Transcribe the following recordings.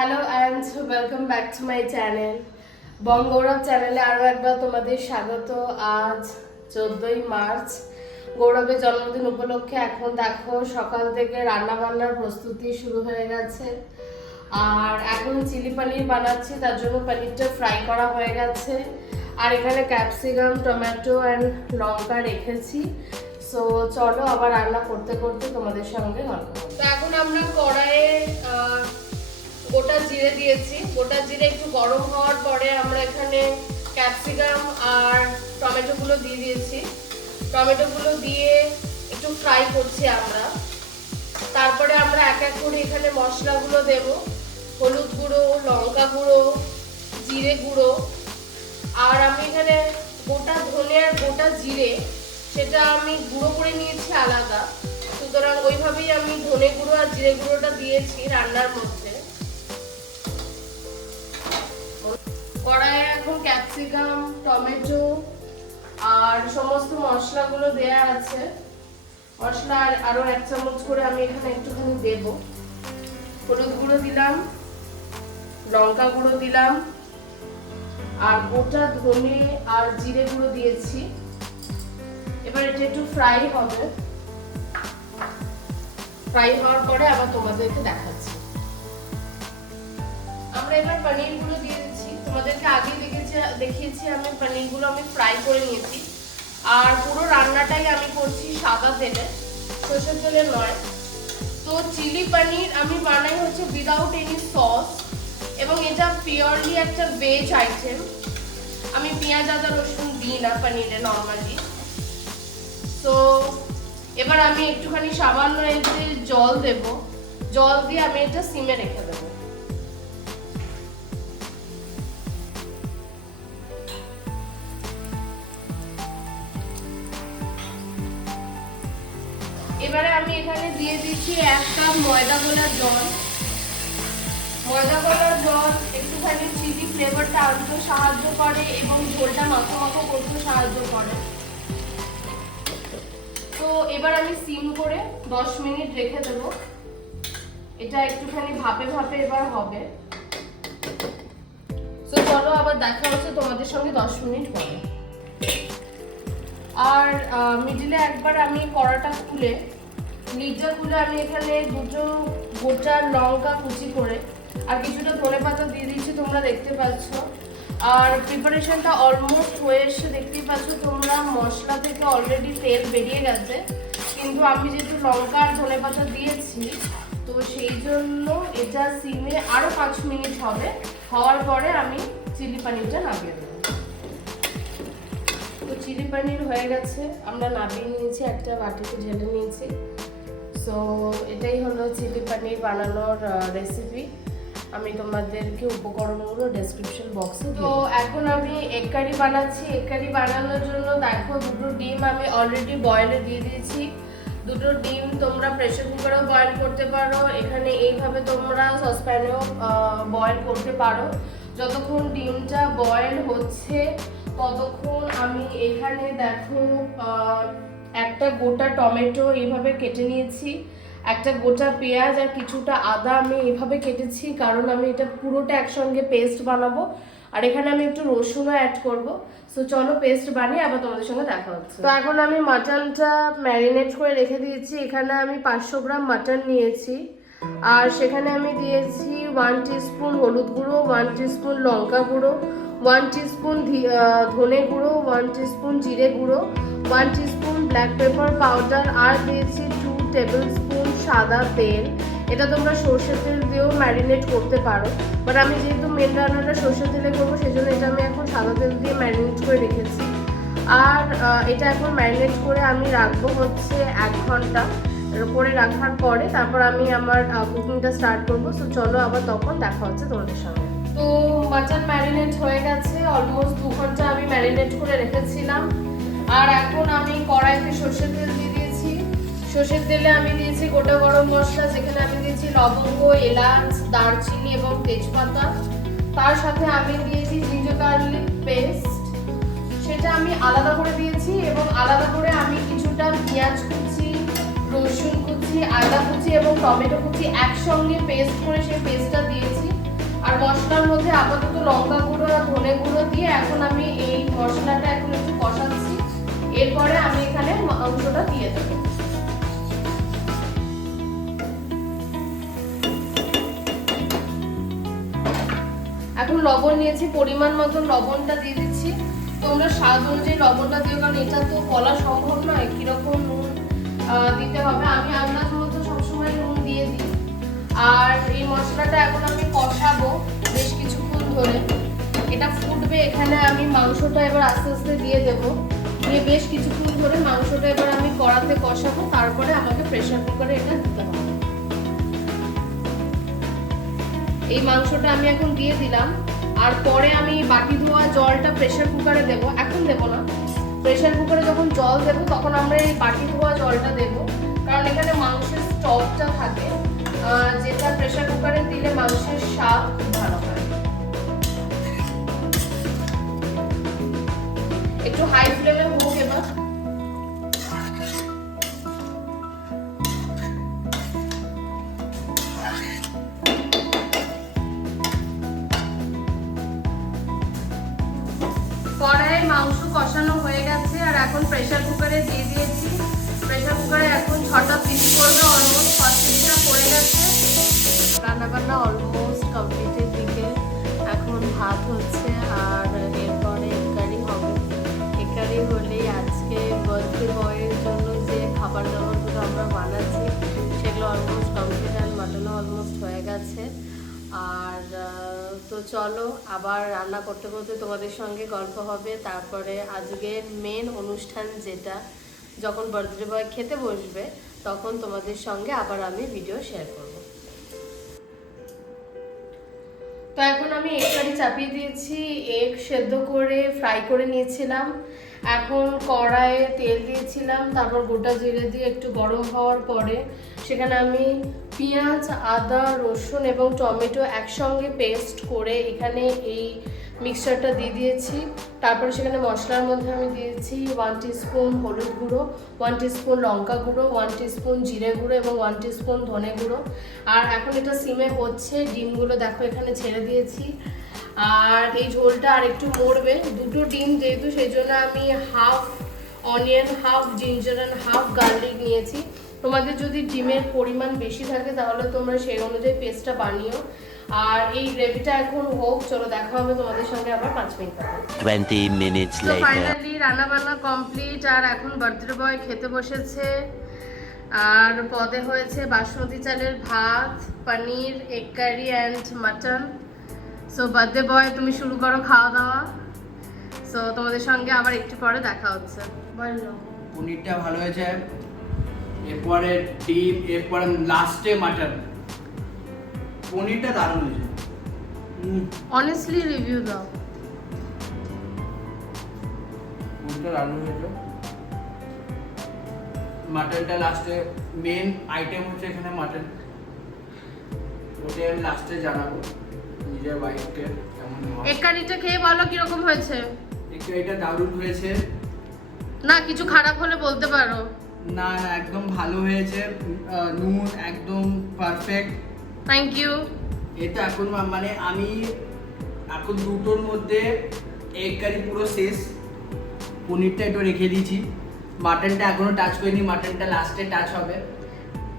Hello and welcome back to my channel Bangaurav চ্যানেলে আরও একবার তোমাদের স্বাগত। আজ চোদ্দোই মার্চ। গৌরবের জন্মদিন উপলক্ষে এখন দেখো সকাল থেকে রান্না বান্নার প্রস্তুতি শুরু হয়ে গেছে। আর এখন চিলি পনির বানাচ্ছি, তার জন্য পনিরটা ফ্রাই করা হয়ে গেছে। আর এখানে ক্যাপসিকাম, টমেটো অ্যান্ড লঙ্কা রেখেছি। সো চলো আবার রান্না করতে করতে তোমাদের সঙ্গে গল্প তো এখন আমরা কড়াইয়ে গোটা জিরে দিয়েছি। গোটা জিরে একটু গরম হওয়ার পরে আমরা এখানে ক্যাপসিকাম আর টমেটোগুলো দিয়ে দিয়েছি। টমেটোগুলো দিয়ে একটু ফ্রাই করছি আমরা। তারপরে আমরা এক এক করে এখানে মশলাগুলো দেব। হলুদ গুঁড়ো, লঙ্কা গুঁড়ো, জিরে গুঁড়ো। আর আমি এখানে গোটা ধনে আর গোটা জিরে, সেটা আমি গুঁড়ো করে নিয়েছি আলাদা। সুতরাং ওইভাবেই আমি ধনে গুঁড়ো আর জিরে গুঁড়োটা দিয়েছি রান্নার মধ্যে। ক্যাপসিকাম, টমেটো আর সমস্ত মশলাগুলো দেয়া আছে। মশলা আর আরও এক চামচ করে আমি এখানে একটুখানি দেব। হলুদ গুঁড়ো দিলাম, লঙ্কা গুঁড়ো দিলাম, আর গোটা ধনে আর জিরে গুঁড়ো দিয়েছি। এবার এটা একটু ফ্রাই হবে। ফ্রাই হওয়ার পরে আবার তোমাদেরকে দেখাচ্ছি। আমরা এবার পনিরগুলো দিয়ে তোমাদেরকে আগে দেখেছি, দেখিয়েছি আমি পনিরগুলো আমি ফ্রাই করে নিয়েছি। আর পুরো রান্নাটাই আমি করছি সাদা তেলে, সরষের তেলে নয়। তো চিলি পনির আমি বানাই হচ্ছে উইদাউট এনি সস এবং এটা পিওরলি একটা ভেজ আইটেম আমি পেঁয়াজ, আদা, রসুন দিই না পনিরে নর্মালি তো এবার আমি একটুখানি সামান্য এতে জল দেব। জল দিয়ে আমি এটা সিমে রেখে দেবো। দিয়ে দিচ্ছি এক কাপ ময়দা গোলার জল। ময়দা গোলার জল, একটুখানি চিলি ফ্লেভারটা আনতে সাহায্য করে এবং ঝোলটা মাখো মাখো করতে সাহায্য করে। তো এবার আমি সিম করে 10 মিনিট রেখে দেব। এটা একটুখানি ভাপে ভাপে এবার হবে। তো চলো আবার দেখা হচ্ছে তোমাদের সঙ্গে 10 মিনিট পরে। আর মিডিলে একবার আমি কড়াটা খুলে খুলে আমি এখানে দুটো গোটা লঙ্কা কুচি করে আর কিছুটা ধনে পাতা দিয়ে দিচ্ছি, তোমরা দেখতে পাচ্ছ। আর প্রিপারেশনটা অলমোস্ট হয়ে এসে দেখতেই পাচ্ছ তোমরা মশলা থেকে অলরেডি তেল বেরিয়ে গেছে। কিন্তু আমি যেহেতু লঙ্কা আর ধনে পাতা দিয়েছি, তো সেই জন্য এটা সিমে আরও পাঁচ মিনিট হবে। হওয়ার পরে আমি চিলি পানিরটা নামিয়ে দেবো তো চিলি পানির হয়ে গেছে, আমরা নামিয়ে নিয়েছি, একটা বাটিতে ঢেলে নিয়েছি। সো এটাই হলো চিলি পনির বানানোর রেসিপি আমি তোমাদেরকে উপকরণগুলো ডেসক্রিপশন বক্সে তো এখন আমি এগ কারি বানাচ্ছি। এগ কারি বানানোর জন্য দেখো দুটো ডিম আমি অলরেডি বয়েলে দিয়ে দিয়েছি। দুটো ডিম তোমরা প্রেসার কুকারেও বয়েল করতে পারো। এখানে এইভাবে তোমরা সসপ্যানেও বয়েল করতে পারো। যতক্ষণ ডিমটা বয়েল হচ্ছে ততক্ষণ আমি এখানে দেখো একটা গোটা টমেটো এইভাবে কেটে নিয়েছি, একটা গোটা পেঁয়াজ আর কিছুটা আদা আমি এইভাবে কেটেছি, কারণ আমি এটা পুরোটা একসঙ্গে পেস্ট বানাবো। আর এখানে আমি একটু রসুনও অ্যাড করব। সো চলো পেস্ট বানিয়ে আবার তোমাদের সঙ্গে দেখা হচ্ছে। তো এখন আমি মাটনটা ম্যারিনেট করে রেখে দিয়েছি। এখানে আমি পাঁচশো গ্রাম মাটন নিয়েছি। আর সেখানে আমি দিয়েছি ওয়ান স্পুন হলুদ গুঁড়ো ওয়ান স্পুন লঙ্কা গুঁড়ো ওয়ান স্পুন ধনে গুঁড়ো ওয়ান স্পুন জিরে গুঁড়ো one spoon black pepper powder আর দিয়েছি টু টেবিল স্পুন সাদা তেল। এটা তোমরা সর্ষের তেল দিয়েও ম্যারিনেট করতে পারো। বাট আমি যেহেতু মেন রান্নাটা সর্ষের তেলে করব, সেজন্য এটা আমি এখন সাদা তেল দিয়ে ম্যারিনেট করে রেখেছি। আর এটা এখন ম্যারিনেট করে আমি রাখব হচ্ছে এক ঘণ্টা। উপরে রাখার পরে তারপর আমি আমার কুকিংটা স্টার্ট করব। সো চলো আবার তখন দেখা হচ্ছে তোমাদের সঙ্গে। তো মাটন ম্যারিনেট হয়ে গেছে। অলমোস্ট দু ঘণ্টা আমি ম্যারিনেট করে রেখেছিলাম। আর এখন আমি কড়াইতে সর্ষের তেল দিয়ে দিয়েছি। সর্ষের তেলে আমি দিয়েছি গোটা গরম মশলা, যেখানে আমি দিয়েছি লবঙ্গ, এলাচ, দারচিনি এবং তেজপাতা। তার সাথে আমি দিয়েছি জিঞ্জার গার্লিক পেস্ট। সেটা আমি আলাদা করে দিয়েছি এবং আলাদা করে আমি কিছুটা পেঁয়াজ কুচি, রসুন কুচি, আদা কুচি এবং টমেটো কুচি একসঙ্গে পেস্ট করে সেই পেস্টটা দিয়েছি। আর মশলার মধ্যে আপাতত লঙ্কা গুঁড়ো আর ধনে গুঁড়ো দিয়ে এখন আমি এই মশলাটা এখন একটু কষাচ্ছি। এরপরে আমি এখানে মাংসটা দিয়ে দেবো। এখন লবণ নিয়েছি, পরিমাণ মতন লবণটা দিয়ে দিচ্ছি। তোমরা স্বাদ অনুযায়ী লবণটা দিও, কারণ এটা তো বলা সম্ভব নয় কীরকম নুন দিতে হবে। আমি আন্দাজ মতো সবসময় নুন দিয়ে দিই। আর এই মশলাটা এখন আমি কষাবো বেশ কিছুক্ষণ ধরে। এটা ফুটবে এখানে, আমি মাংসটা এবার আস্তে আস্তে দিয়ে দেব। দিয়ে বেশ কিছুক্ষণ ধরে মাংসটা এবার আমি কড়াতে কষাবো, তারপরে আমাকে প্রেসার কুকারে এটা দিতে হবে। এই মাংসটা আমি এখন দিয়ে দিলাম, আর পরে আমি বাটি ধোয়া জলটা প্রেসার কুকারে দেব। এখন দেব না। প্রেসার কুকারে যখন জল দেব, তখন আমরা এই বাটি ধোয়া জলটা দেব। কারণ এখানে মাংসের স্টকটা থাকে যেটা প্রেসার কুকারে দিলে মাংসের স্বাদ খুব ভালো হয়। একটু হাই ফ্লেমে কড়াইয়ে মাংস কষানো হয়ে গেছে আর এখন প্রেসার কুকারে দিয়ে দিয়েছি। প্রেসার কুকারে এখন ছটা সিটি করবে অলমোস্ট পাঁচ পড়ে গেছে। রান্নাবান্না অলমোস্ট কমপ্লিটের হয়ে গেছে। আর তো চলো, আবার রান্না করতে করতে তোমাদের সঙ্গে গল্প হবে। তারপরে আজকের মেন অনুষ্ঠান যেটা, যখন বার্থডে বয় খেতে বসবে, তখন তোমাদের সঙ্গে আবার আমি ভিডিও শেয়ার করব। তো এখন আমি এগ কারি চাপিয়ে দিয়েছি। এগ সেদ্ধ করে ফ্রাই করে নিয়েছিলাম। এখন কড়াইয়ে তেল দিয়েছিলাম। তারপর গোটা জিরে দিয়ে একটু গরম হওয়ার পরে, সেখানে আমি পেঁয়াজ, আদা, রসুন এবং টমেটো একসঙ্গে পেস্ট করে এখানে এই মিক্সচারটা দিয়ে দিয়েছি। তারপরে সেখানে মশলার মধ্যে আমি দিয়েছি ওয়ান স্পুন হলুদ গুঁড়ো ওয়ান স্পুন লঙ্কা গুঁড়ো ওয়ান স্পুন জিরে গুঁড়ো এবং ওয়ান স্পুন ধনে গুঁড়ো। আর এখন এটা সিমে হচ্ছে, ডিমগুলো দেখো এখানে ছেড়ে দিয়েছি। আর এই ঝোলটা আর একটু মরবে। দুটো ডিম যেহেতু সেই জন্য আমি half onion half ginger and half garlic নিয়েছি। তোমাদের যদি ডিমের পরিমাণ বেশি থাকে তাহলে তোমরা সেই অনুযায়ী পেস্টটা বানিও। আর এই গ্রেভিটা এখন হোক চলো দেখা হবে তোমাদের সঙ্গে আবার পাঁচ মিনিট পরে। 20 minutes তো ফাইনালি রান্না বান্না কমপ্লিট আর এখন বার্থডে বয় খেতে বসেছে। আর পদে হয়েছে বাসমতি চালের ভাত paneer egg curry and mutton so birthday boy তুমি শুরু করো খাওয়া দাওয়া। সো তোমাদের সঙ্গে আবার একটু পরে দেখা হচ্ছে। বলো। পনিরটা ভালো হয়েছে। এরপরে ডিম এরপরে লাস্টে মাটন পনিরটা দারুণ হয়েছে। অনেস্টলি রিভিউ দাও। পনিরটা দারুণ হয়েছে। মাটনটা লাস্টে মেন আইটেম হচ্ছে এখানে মাটন ওটাই আমি লাস্টে জানাব। নিজের ওয়াইফকে কেমন হয়। এগ কারিটা খেয়ে বলো কীরকম হয়েছে। একটু এটা দারুণ হয়েছে। না কিছু খারাপ হলে বলতে পারো। না না একদম ভালো হয়েছে নুন একদম পারফেক্ট থ্যাংক ইউ এটা এখন মানে আমি এখন দুটোর মধ্যে এগ কারি পুরো শেষ। পনিরটা একটু রেখে দিয়েছি। মাটনটা এখনও টাচ করিনি মাটনটা লাস্টে টাচ হবে।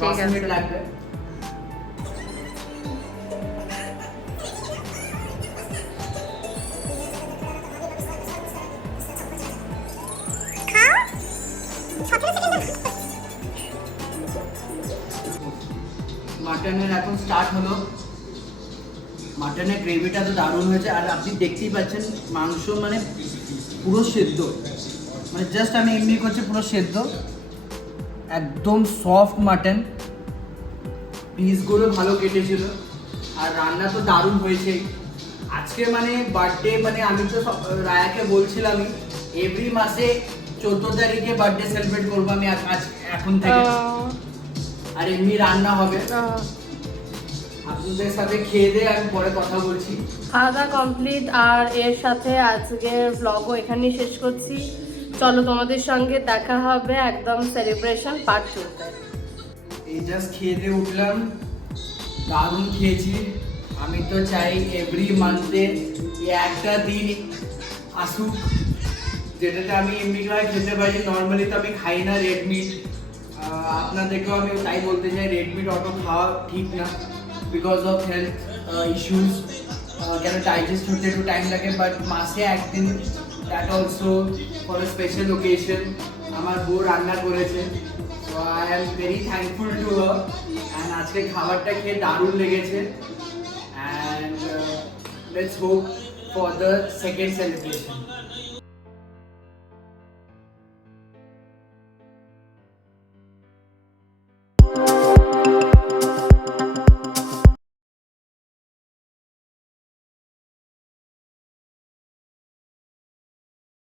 দশ মিনিট লাগবে। মাটনের এখন স্টার্ট হলো। মাটনের গ্রেভিটা তো দারুণ হয়েছে, আর আপনি দেখতেই পাচ্ছেন মাংস মানে পুরো সেদ্ধ। মানে জাস্ট আমি এমনি করছি, পুরো সেদ্ধ। একদম সফট মাটন পিসগুলো ভালো কেটেছিল, আর রান্না তো দারুণ হয়েছে। আজকে মানে বার্থডে মানে আমি তো রায়াকে বলছিলামই এভরি মাসে চোদ্দ তারিখে বার্থডে সেলিব্রেট করব আমি আজ এখন থেকে। আর এমনি রান্না হবে। আপনাদের সাথে খেয়ে দিয়ে আমি পরে কথা বলছি। খাওয়া দাওয়া কমপ্লিট আর এর সাথে আজকের ব্লগও এখানেই শেষ করছি। চলো তোমাদের সঙ্গে দেখা হবে একদম সেলিব্রেশন পার্ট টুতে এই জাস্ট খেয়ে দিয়ে উঠলাম। দারুণ খেয়েছি। আমি তো চাই এভরি মান্থে একটা দিন আসুক। যেটাতে আমি এমনি এমনিভাবে খেতে পারি নর্মালি তো আমি খাই না রেড মিট আপনাদেরকেও আমি তাই বলতে চাই রেড মিট অত খাওয়া ঠিক না বিকজ অফ হেলথ ইস্যুস কেন ডাইজেস্ট হতে একটু টাইম লাগে বাট মাসে একদিন that also for a special occasion আমার বউ রান্না করেছে so I am very thankful to and আজকে খাবারটা খেয়ে দারুণ লেগেছে। And let's hope for the second celebration